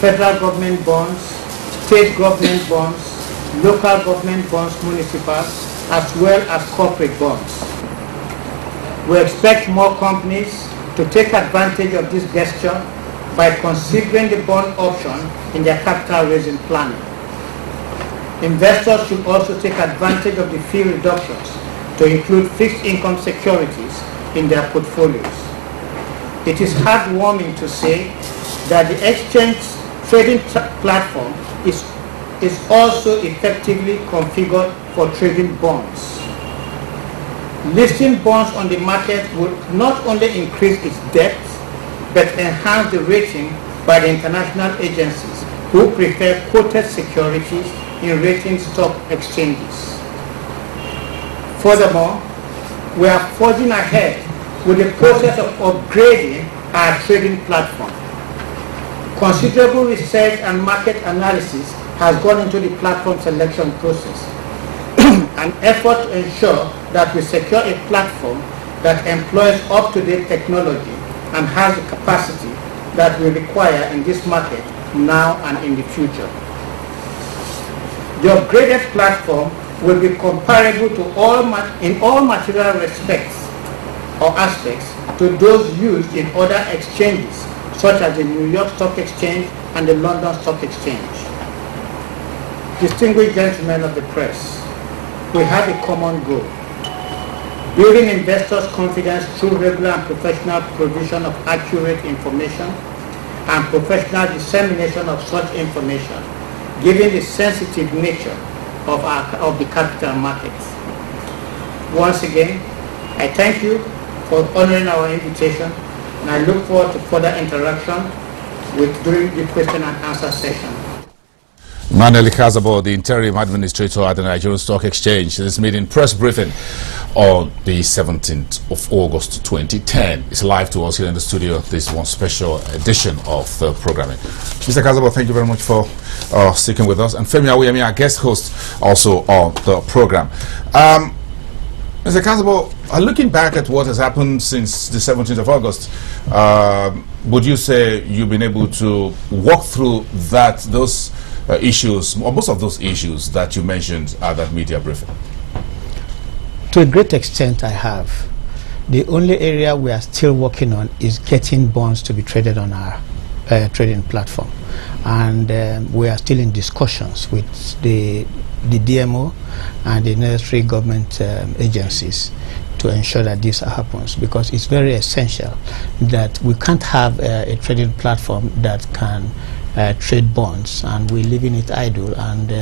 federal government bonds, state government bonds, local government bonds, municipal, as well as corporate bonds. We expect more companies to take advantage of this gesture by considering the bond option in their capital raising planning. Investors should also take advantage of the fee reductions to include fixed income securities in their portfolios. It is heartwarming to say that the exchange trading platform is also effectively configured for trading bonds. Listing bonds on the market would not only increase its depth, but enhance the rating by the international agencies who prefer quoted securities in rating stock exchanges. Furthermore, we are forging ahead with the process of upgrading our trading platform. Considerable research and market analysis has gone into the platform selection process, an effort to ensure that we secure a platform that employs up-to-date technology and has the capacity that we require in this market now and in the future. The upgraded platform will be comparable to in all material respects or aspects to those used in other exchanges, such as the New York Stock Exchange and the London Stock Exchange. Distinguished gentlemen of the press, we have a common goal: building investors' confidence through regular and professional provision of accurate information and professional dissemination of such information, given the sensitive nature of the capital markets. Once again, I thank you for honoring our invitation, and I look forward to further interaction during the question and answer session. Manuel Ikhazoboh, the interim administrator at the Nigerian Stock Exchange, this meeting press briefing on the 17th of August 2010. It's live to us here in the studio. This is one special edition of the programming. Mr. Ikhazoboh, thank you very much for sticking with us. And Femi Awoyemi, our guest host, also on the program. Mr. Ikhazoboh, looking back at what has happened since the 17th of August, would you say you've been able to walk through those issues, or most of those issues that you mentioned at that media briefing? To a great extent, I have. The only area we are still working on is getting bonds to be traded on our trading platform. And we are still in discussions with the DMO and the necessary government agencies to ensure that this happens, because it's very essential that we can't have a trading platform that can trade bonds and we're leaving it idle and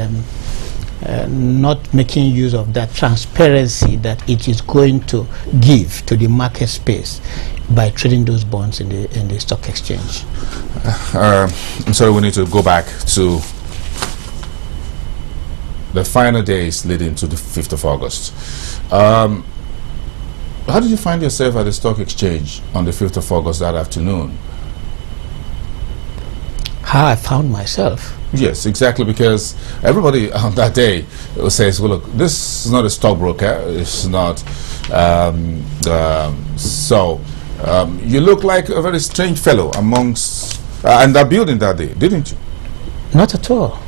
not making use of that transparency that it is going to give to the market space by trading those bonds in the stock exchange. I'm sorry, we need to go back to the final days leading to the 5th of August. How did you find yourself at the stock exchange on the 5th of August that afternoon? How I found myself? Yes, exactly, because everybody on that day says, well, look, this is not a stockbroker, it's not, you look like a very strange fellow amongst, and that building that day, didn't you? Not at all.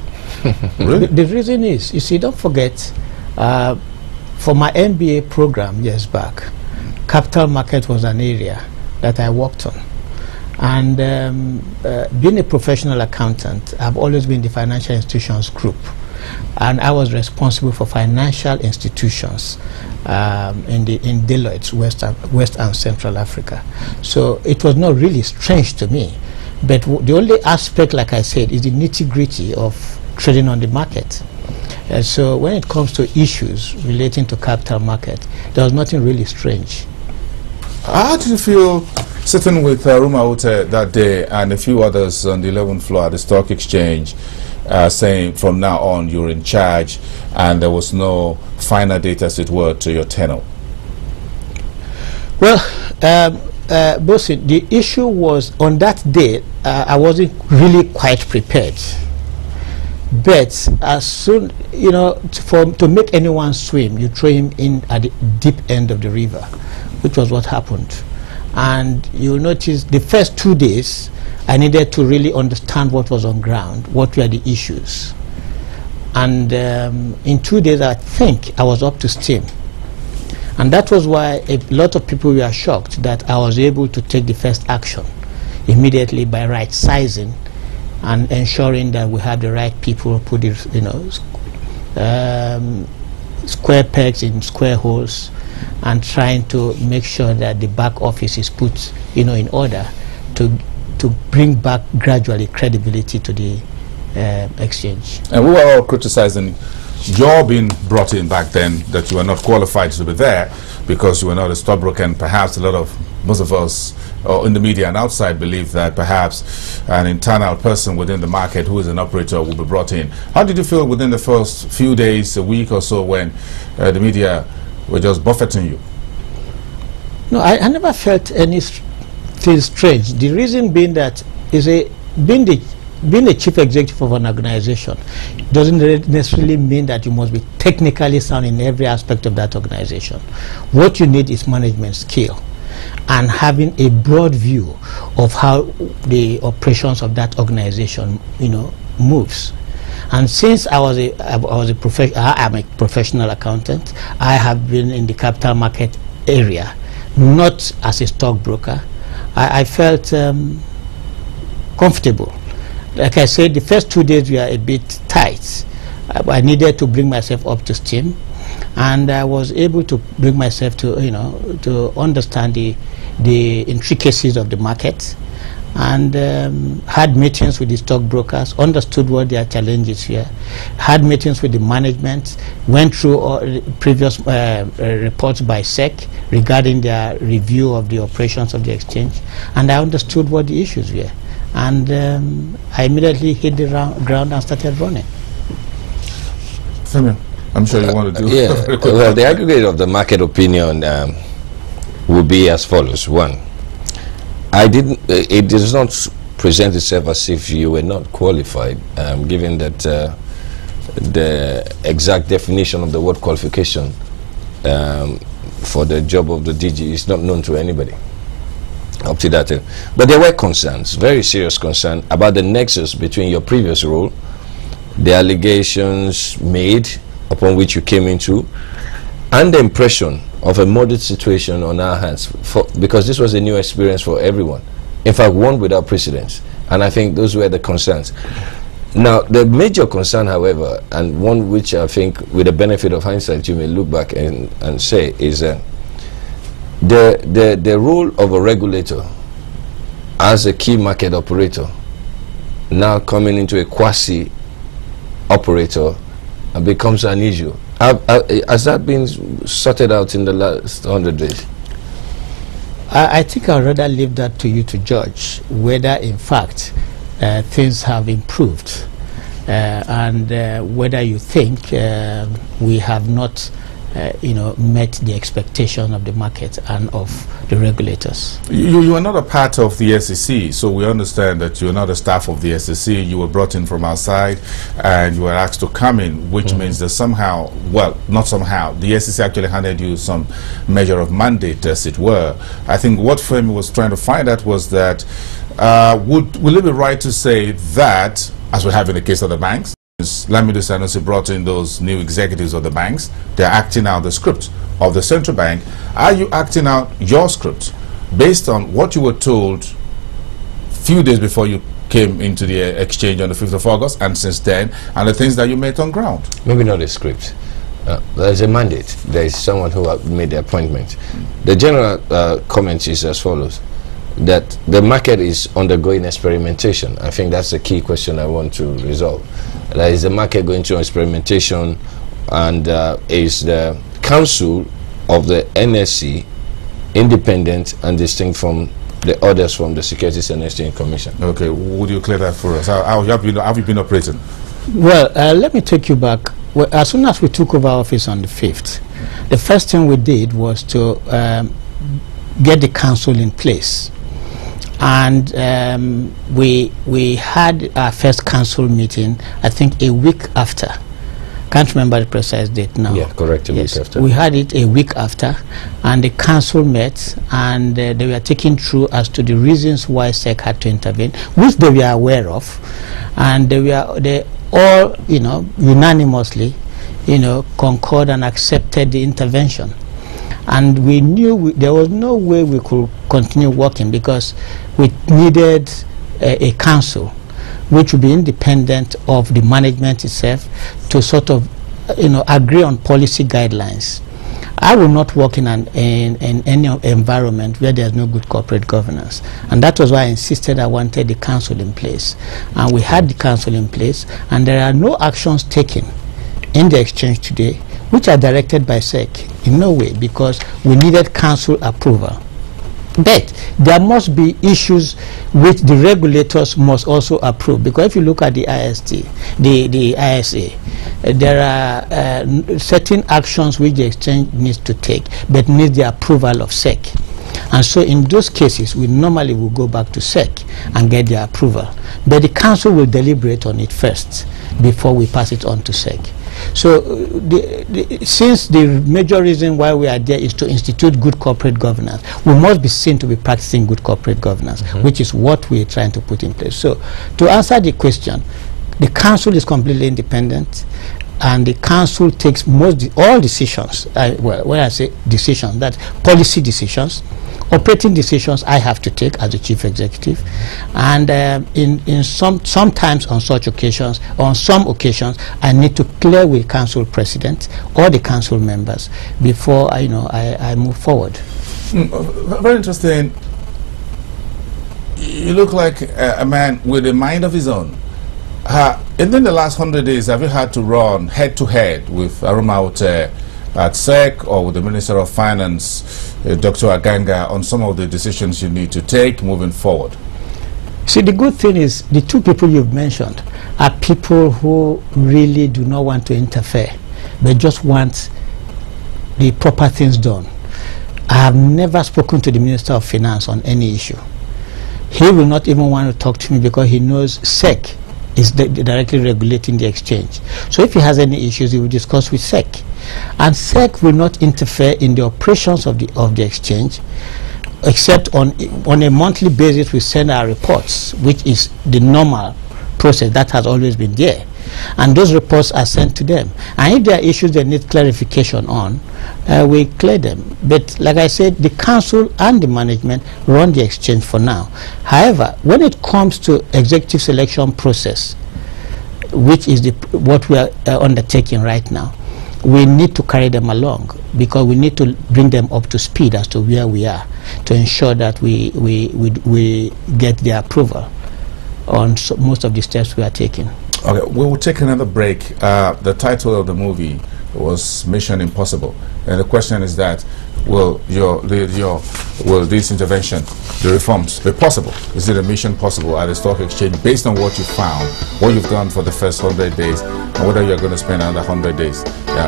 Really? The reason is, you see, don't forget, for my MBA program years back, capital market was an area that I worked on. And being a professional accountant, I've always been in the financial institutions group. And I was responsible for financial institutions in Deloitte, West and Central Africa. So it was not really strange to me. But the only aspect, like I said, is the nitty-gritty of trading on the market. So when it comes to issues relating to capital market, there was nothing really strange. How did you feel sitting with Ruma Ute that day and a few others on the 11th floor at the stock exchange saying from now on you're in charge and there was no final date, as it were, to your tenure? Well, Bosin, the issue was on that day I wasn't really quite prepared. But as soon, you know, to make anyone swim, you throw him in at the deep end of the river, which was what happened. And you'll notice the first 2 days, I needed to really understand what was on ground, what were the issues. And in 2 days, I think I was up to steam. And that was why a lot of people were shocked that I was able to take the first action immediately by right sizing and ensuring that we have the right people put it, square pegs in square holes, and trying to make sure that the back office is put in order to bring back gradually credibility to the exchange. And we were all criticizing your being brought in back then, that you were not qualified to be there because you were not a stockbroker, and perhaps most of us in the media and outside believe that perhaps an internal person within the market who is an operator will be brought in. How did you feel within the first few days, a week or so, when the media were just buffeting you? No, I never felt anything strange. The reason being that being the chief executive of an organization doesn't necessarily mean that you must be technically sound in every aspect of that organization. What you need is management skill and having a broad view of how the operations of that organization, moves. And since I am a professional accountant, I have been in the capital market area, not as a stockbroker. I felt comfortable. Like I said, the first 2 days were a bit tight. I needed to bring myself up to steam, and I was able to bring myself to to understand the intricacies of the market, and had meetings with the stockbrokers, understood what their challenges were, had meetings with the management, went through previous reports by SEC regarding their review of the operations of the exchange, and I understood what the issues were. And I immediately hit the ground and started running. Samuel, I'm sure you want to do well, the aggregate of the market opinion will be as follows. One, it does not present itself as if you were not qualified, given that the exact definition of the word qualification for the job of the DG is not known to anybody up to that. But there were concerns, very serious concern, about the nexus between your previous role, the allegations made upon which you came into, and the impression of a moderate situation on our hands, because this was a new experience for everyone. In fact, one without precedence. And I think those were the concerns. Now, the major concern, however, and one which I think with the benefit of hindsight you may look back and say, is the role of a regulator as a key market operator now coming into a quasi operator becomes an issue. Has that been sorted out in the last 100 days? I think I'd rather leave that to you to judge whether in fact things have improved and whether you think we have not met the expectation of the market and of the regulators. You are not a part of the SEC, so we understand that you're not a staff of the SEC. You were brought in from outside and you were asked to come in, which means that somehow, well, not somehow, the SEC actually handed you some measure of mandate, as it were. I think what Femi was trying to find out was that will it be right to say that, as we have in the case of the banks, Lamido Sanusi brought in those new executives of the banks, they're acting out the script of the central bank. Are you acting out your script based on what you were told a few days before you came into the exchange on the 5th of August and since then, and the things that you made on ground? Maybe not a script. There's a mandate. There is someone who made the appointment. The general comment is as follows: that the market is undergoing experimentation. I think that's the key question I want to resolve. Is the market going through experimentation, and is the council of the NSC independent and distinct from the others from the Securities and Exchange Commission? Okay, would you clear that for us? How have you been operating? Well, let me take you back. Well, as soon as we took over office on the 5th, the first thing we did was to get the council in place. And we had our first council meeting, I think, a week after Can't remember the precise date now. Yeah, correct. A yes. week after. We had it a week after, and the council met, and they were taken through as to the reasons why SEC had to intervene, which they were aware of, and they all, unanimously, concurred and accepted the intervention. And we knew there was no way we could continue working because we needed a council which would be independent of the management itself to sort of, agree on policy guidelines. I will not work in any environment where there's no good corporate governance. And that was why I insisted I wanted the council in place. And we had the council in place, and there are no actions taken in the exchange today which are directed by SEC in no way, because we needed council approval. But there must be issues which the regulators must also approve, because if you look at the IST, the ISA, there are certain actions which the exchange needs to take, but needs the approval of SEC. And so in those cases, we normally will go back to SEC and get their approval. But the council will deliberate on it first before we pass it on to SEC. So since the major reason why we are there is to institute good corporate governance, we must be seen to be practicing good corporate governance, which is what we are trying to put in place. So to answer the question, the council is completely independent, and the council takes all decisions. Well, when I say decisions, that's policy decisions. Operating decisions I have to take as the chief executive, and sometimes on such occasions, on some occasions, I need to clear with council president or the council members before I move forward. Very interesting. You look like a man with a mind of his own. And in the last 100 days, have you had to run head-to-head with Aruma at SEC or with the Minister of Finance, Dr. Aganga, on some of the decisions you need to take moving forward? See, the good thing is the two people you've mentioned are people who really do not want to interfere. They just want the proper things done. I have never spoken to the Minister of Finance on any issue. He will not even want to talk to me because he knows SEC is directly regulating the exchange. So if he has any issues, he will discuss with SEC. And SEC will not interfere in the operations of the exchange, except on a monthly basis we send our reports, which is the normal process that has always been there. And those reports are sent to them. And if there are issues they need clarification on, we clear them. But like I said, the council and the management run the exchange for now. However, when it comes to executive selection process, which is what we are undertaking right now, we need to carry them along because we need to bring them up to speed as to where we are to ensure that we get their approval on most of the steps we are taking. Okay, we will take another break. The title of the movie was Mission Impossible, and the question is that will this intervention, the reforms, be possible? Is it a mission possible at the stock exchange based on what you found, what you've done for the first 100 days, and whether you're going to spend another 100 days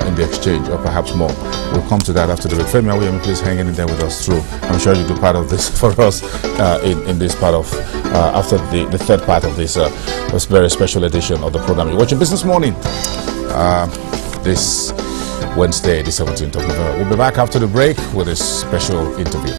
in the exchange or perhaps more? We'll come to that after the break. Femi Awoyemi, please hang in there with us through. I'm sure you do part of this for us in this part of after the third part of this very special edition of the program. You're watching Business Morning this Wednesday, the 17th of November. We'll be back after the break with a special interview.